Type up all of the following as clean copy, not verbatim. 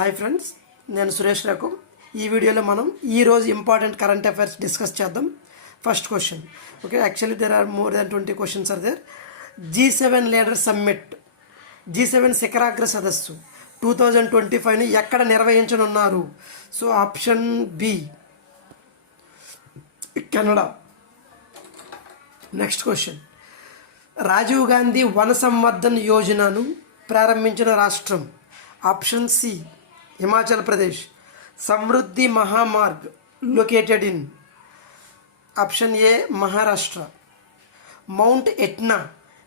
Hi friends, నేను సురేష్ రఘు. ఈ వీడియోలో మనం ఈరోజు ఇంపార్టెంట్ కరెంట్ అఫైర్స్ డిస్కస్ చేద్దాం. First question. Okay, actually there are more than 20 questions are there. G7 leader summit, G7 శిఖరాగ్ర సదస్సు 2025ని ఎక్కడ నిర్వహించనున్నారు? So option B Canada. Next question. Rajiv Gandhi Van Samvardhan యోజనను ప్రారంభించిన రాష్ట్రం? Option C Himachal Pradesh. Samruddhi Mahamarg located in? Option A Maharashtra. Mount Etna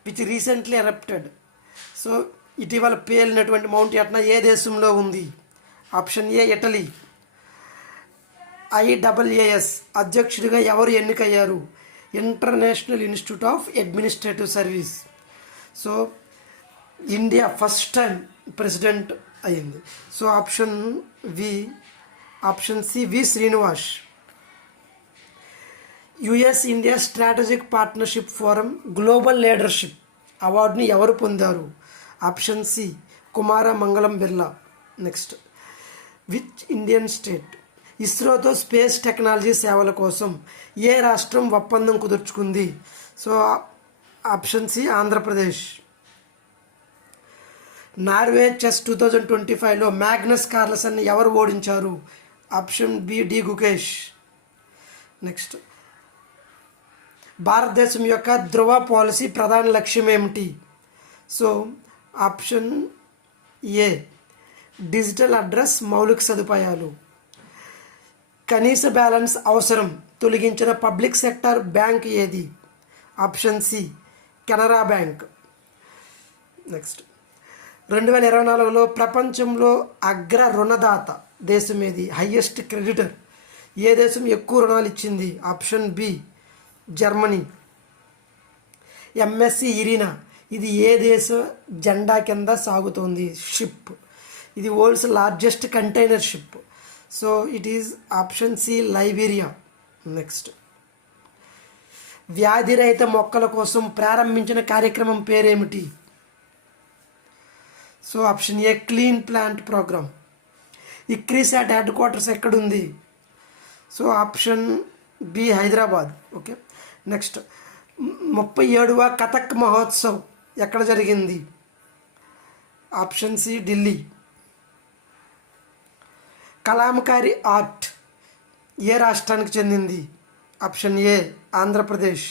which recently erupted, so ఇటీవల పేలినటువంటి మౌంట్ ఎట్నా ఏ దేశంలో ఉంది? Option A Italy. IAAS అధ్యక్షుడిగా ఎవరు ఎన్నికయ్యారు? International institute of administrative service. So India first time president అయింది. So option C V Srinivas. US India strategic partnership forum global leadership అవార్డుని ఎవరు పొందారు? Option C Kumar Mangalam Birla. Next. Which Indian state ఇస్రోతో space technology సేవల కోసం ఏ రాష్ట్రం ఒప్పందం కుదుర్చుకుంది? So option C Andhra Pradesh. Norway chess 2025లో మ్యాగ్నస్ కార్లసన్ ఎవరు ఓడించారు? Option B D Gukesh. Next. భారతదేశం యొక్క ధృవ పాలసీ ప్రధాన లక్ష్యం ఏమిటి? So option A digital address మౌలిక సదుపాయాలు. కనీస బ్యాలెన్స్ అవసరం తొలగించిన పబ్లిక్ సెక్టర్ బ్యాంక్ ఏది? Option C Canara bank. Next. 2024లో ప్రపంచంలో అగ్ర రుణదాత దేశం ఏది? హయ్యెస్ట్ క్రెడిటర్ ఏ దేశం ఎక్కువ రుణాలు ఇచ్చింది? Option B Germany. MSC Irina ఇది ఏ దేశ జెండా కింద సాగుతోంది? షిప్. ఇది world's largest container ship. So it is option C Liberia. Next. వ్యాధిరహిత మొక్కల కోసం ప్రారంభించిన కార్యక్రమం పేరేమిటి? So option A clean plant programme. ICRISAT headquarters ఎక్కడుంది? So option B Hyderabad. Okay. Next. 37వ కథక్ మహోత్సవ్ ఎక్కడ జరిగింది? Option C Delhi. Kalamkari art ఏ రాష్ట్రానికి చెందింది? Option A Andhra Pradesh.